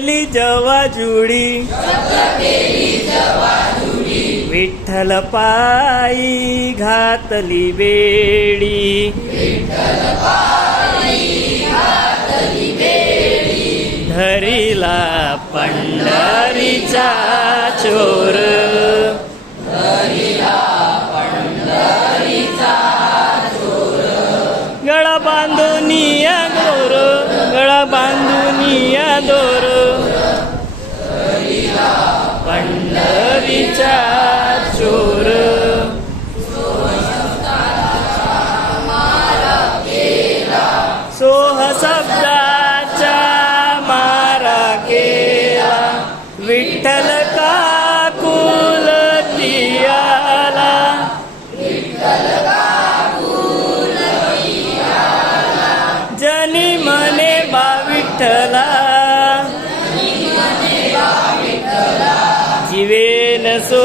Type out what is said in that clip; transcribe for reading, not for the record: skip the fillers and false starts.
केली जवा जुडी विठ्ठल पायी घातली बेडी धरिला पंढरीचा चोर गळा बांधुनिया दोर गळा बांधुनिया दोर पंढरीचा चोर सोह शब्दाचा मारा केला विठ्ठल का कुलतीयाला जनी मने बा विठ्ठला जीवेन सो